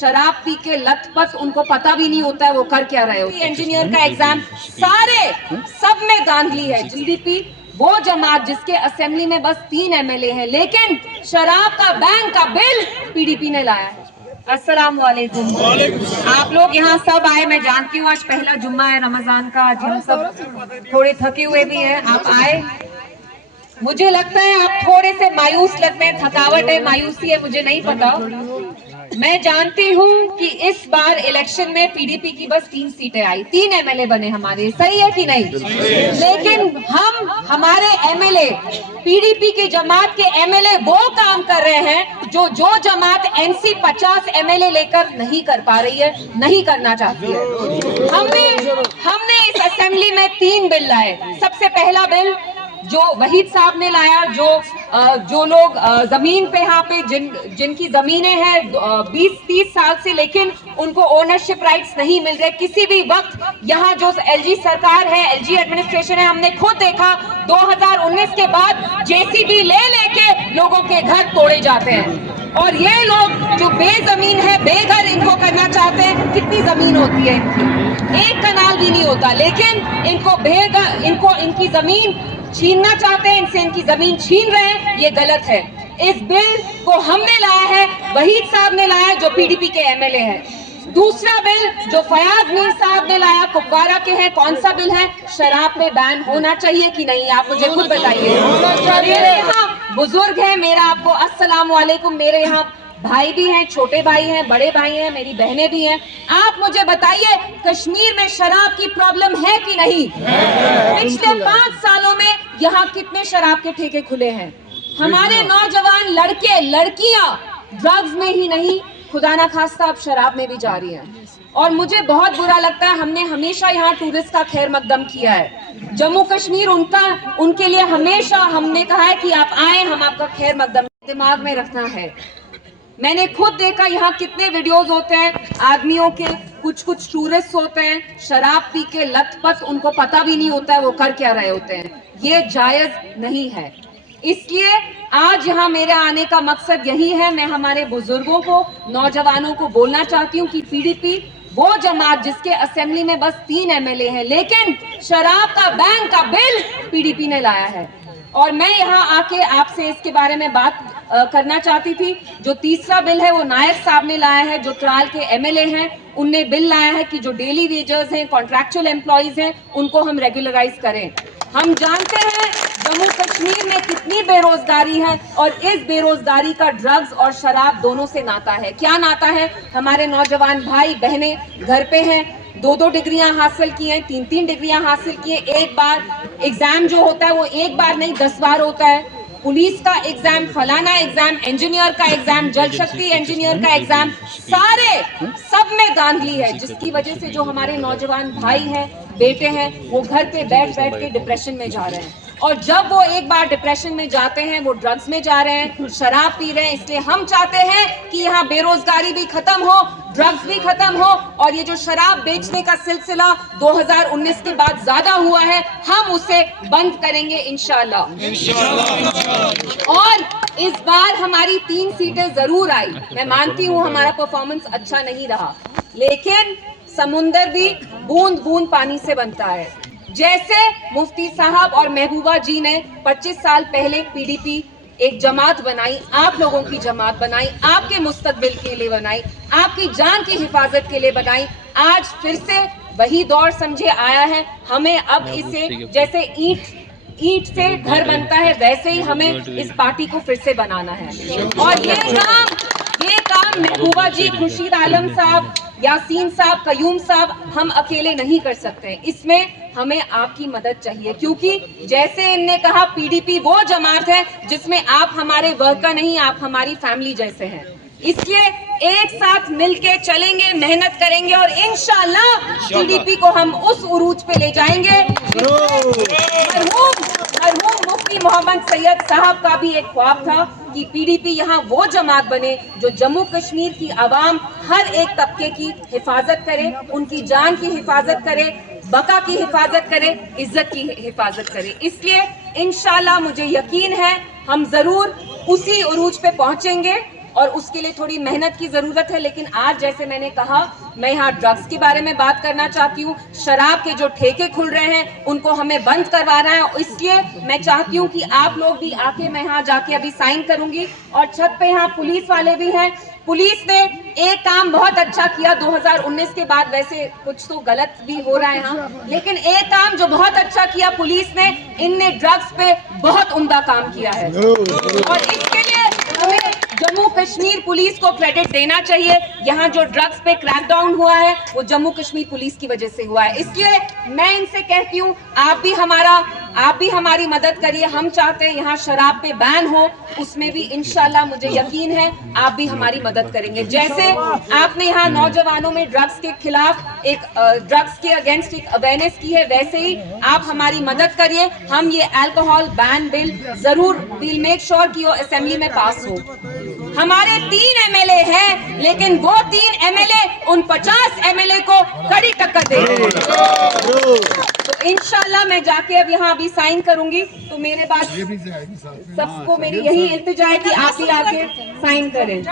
शराब पी के लथपथ, उनको पता भी नहीं होता है वो कर क्या रहे होते हैं। इंजीनियर का एग्जाम सारे सब में धांधली है। जीडीपी वो जमात जिसके असेंबली में बस 3 एमएलए हैं, लेकिन शराब का बैन का बिल पीडीपी ने लाया है। अस्सलाम वालेकुम। आप लोग यहाँ सब आए, मैं जानती हूँ आज पहला जुम्मा है रमजान का, आज हम सब थोड़े थके हुए भी हैं। आप आए, मुझे लगता है आप थोड़े से मायूस लगते हैं, थकावट है, मायूसी है, मुझे नहीं पता। मैं जानती हूँ कि इस बार इलेक्शन में पीडीपी की बस 3 सीटें आई, 3 एमएलए बने हमारे, सही है कि नहीं? लेकिन हमारे एमएलए, पीडीपी की जमात के एमएलए वो काम कर रहे हैं जो जमात एनसी 50 एमएलए लेकर नहीं कर पा रही है, नहीं करना चाहती है। हमने इस असेंबली में 3 बिल लाए। सबसे पहला बिल जो वहीद साहब ने लाया, जो लोग जमीन पे यहाँ पे जिनकी जमीनें हैं 20-30 साल से, लेकिन उनको ओनरशिप राइट्स नहीं मिल रहे। किसी भी वक्त यहाँ जो एलजी सरकार है, एलजी एडमिनिस्ट्रेशन है, हमने खुद देखा 2019 के बाद जेसीबी ले लेके लोगों के घर तोड़े जाते हैं। और ये लोग जो बेजमीन है, बेघर इनको करना चाहते हैं। कितनी जमीन होती है इनकी? 1 कनाल भी नहीं होता, लेकिन इनको इनकी जमीन छीनना चाहते हैं, इनसे इनकी जमीन छीन रहे हैं। ये गलत है। इस बिल को हमने लाया है, वहीद साहब ने लाया जो पीडीपी के एमएलए हैं। दूसरा बिल जो फयाज मीर साहब ने लाया, कुपवारा के हैं, कौन सा बिल है? शराब पे बैन होना चाहिए कि नहीं? आप मुझे खुद बताइए। मेरे यहाँ बुजुर्ग है, मेरा आपको अस्सलाम वालेकुम, मेरे यहाँ भाई भी हैं, छोटे भाई हैं, बड़े भाई हैं, मेरी बहनें भी हैं। आप मुझे बताइए, कश्मीर में शराब की प्रॉब्लम है कि नहीं? पिछले 5 सालों में यहाँ कितने शराब के ठेके खुले हैं? हमारे नौजवान लड़के लड़कियां ड्रग्स में ही नहीं, खुदा ना खास्ता अब शराब में भी जा रही हैं। और मुझे बहुत बुरा लगता है, हमने हमेशा यहाँ टूरिस्ट का खैर मकदम किया है। जम्मू कश्मीर उनके लिए हमेशा हमने कहा है कि आप आए, हम आपका खैर मकदम दिमाग में रखना है। मैंने खुद देखा यहाँ कितने वीडियोस होते हैं आदमियों के, कुछ टूरिस्ट होते हैं शराब पी के लथपथ, उनको पता भी नहीं होता है वो कर क्या रहे होते हैं। ये जायज नहीं है। इसलिए आज यहाँ मेरे आने का मकसद यही है। मैं हमारे बुजुर्गों को, नौजवानों को बोलना चाहती हूँ कि पीडीपी वो जमात जिसके असेंबली में बस 3 एमएलए हैं, लेकिन शराब का बैन का बिल पीडीपी ने लाया है। और मैं यहाँ आके आपसे इसके बारे में बात करना चाहती थी। जो तीसरा बिल है वो नायक साहब ने लाया है, जो त्राल के एमएलए हैं, उनने बिल लाया है कि जो डेली वेजर्स हैं, कॉन्ट्रैक्चुअल एम्प्लॉइज हैं, उनको हम रेगुलराइज करें। हम जानते हैं जम्मू कश्मीर में कितनी बेरोजगारी है, और इस बेरोजगारी का ड्रग्स और शराब दोनों से नाता है। क्या नाता है? हमारे नौजवान भाई बहनें घर पे हैं, 2-2 डिग्रियां हासिल की हैं, 3-3 डिग्रियां हासिल की हैं। एक बार एग्जाम जो होता है वो एक बार नहीं 10 बार होता है। पुलिस का एग्जाम, फलाना एग्जाम, इंजीनियर का एग्जाम, जल शक्ति इंजीनियर का एग्जाम, सारे सब में धांधली है, जिसकी वजह से जो हमारे नौजवान भाई हैं, बेटे हैं, वो घर पे बैठ के डिप्रेशन में जा रहे हैं। और जब वो एक बार डिप्रेशन में जाते हैं, वो ड्रग्स में जा रहे हैं, शराब पी रहे हैं। इसलिए हम चाहते हैं कि यहाँ बेरोजगारी भी खत्म हो, ड्रग्स भी खत्म हो, और ये जो शराब बेचने का सिलसिला 2019 के बाद ज्यादा हुआ है, हम उसे बंद करेंगे इंशाल्लाह। और इस बार हमारी 3 सीटें जरूर आई। मैं मानती हूँ हमारा परफॉर्मेंस अच्छा नहीं रहा, लेकिन समुंदर भी बूंद बूंद पानी से बनता है। जैसे मुफ्ती साहब और महबूबा जी ने 25 साल पहले पीडीपी एक जमात बनाई, आप लोगों की जमात बनाई, आपके मुस्तकबिल के लिए बनाई, आपकी जान की हिफाजत के लिए बनाई। आज फिर से वही दौर समझे आया है। हमें अब इसे, जैसे ईंट से घर बनता है, वैसे ही हमें इस पार्टी को फिर से बनाना है। और ये काम महबूबा जी, खुर्शीद आलम साहब, यासीन साहब, कयूम साहब, हम अकेले नहीं कर सकते। इसमें हमें आपकी मदद चाहिए, क्योंकि जैसे इनने कहा पीडीपी वो जमात है जिसमें आप हमारे वर्कर नहीं, आप हमारी फैमिली जैसे हैं। इसलिए एक साथ मिलके चलेंगे, मेहनत करेंगे, और इंशाल्लाह पीडीपी को हम उस उरूज पे ले जाएंगे। मरहूम मुफ्ती मोहम्मद सैयद साहब का भी एक ख्वाब था कि पीडीपी यहाँ वो जमात बने जो जम्मू कश्मीर की आवाम, हर एक तबके की हिफाजत करे, उनकी जान की हिफाजत करे, बका की हिफाजत करे, इज्जत की हिफाजत करे। इसलिए इंशाल्लाह मुझे यकीन है हम जरूर उसी उरूज पे पहुंचेंगे। और उसके लिए थोड़ी मेहनत की जरूरत है। लेकिन आज जैसे मैंने कहा, मैं यहाँ ड्रग्स के बारे में बात करना चाहती हूँ। शराब के जो ठेके खुल रहे हैं उनको हमें बंद करवाना है। इसलिए मैं चाहती हूँ कि आप लोग भी आके, मैं यहाँ जाके अभी साइन करूंगी। और छत पे यहाँ पुलिस वाले भी हैं। पुलिस ने एक काम बहुत अच्छा किया 2019 के बाद, वैसे कुछ तो गलत भी हो रहा है यहाँ, लेकिन एक काम जो बहुत अच्छा किया पुलिस ने, इनने ड्रग्स पे बहुत उम्दा काम किया है और इसके लिए हमें जम्मू कश्मीर पुलिस को क्रेडिट देना चाहिए। यहाँ जो ड्रग्स पे क्रैकडाउन हुआ है वो जम्मू कश्मीर पुलिस की वजह से हुआ है। इसलिए मैं इनसे कहती हूँ, आप भी हमारी मदद करिए। हम चाहते हैं यहाँ शराब पे बैन हो, उसमें भी इंशाल्लाह मुझे यकीन है आप भी हमारी मदद करेंगे। जैसे आपने यहाँ नौजवानों में ड्रग्स के खिलाफ ड्रग्स के अगेंस्ट एक अवेयरनेस की है, वैसे ही आप हमारी मदद करिए। हम ये अल्कोहल बैन बिल जरूर, विल मेक श्योर कि वो असेंबली में पास हो। हमारे 3 एमएलए हैं, लेकिन वो 3 एमएलए उन 50 एमएलए को कड़ी टक्कर देंगे। तो इंशाल्लाह मैं जाके अब यहाँ अभी साइन करूंगी। तो मेरे बाद सबको मेरी यही इल्तिजा है कि आप भी आके साइन करें।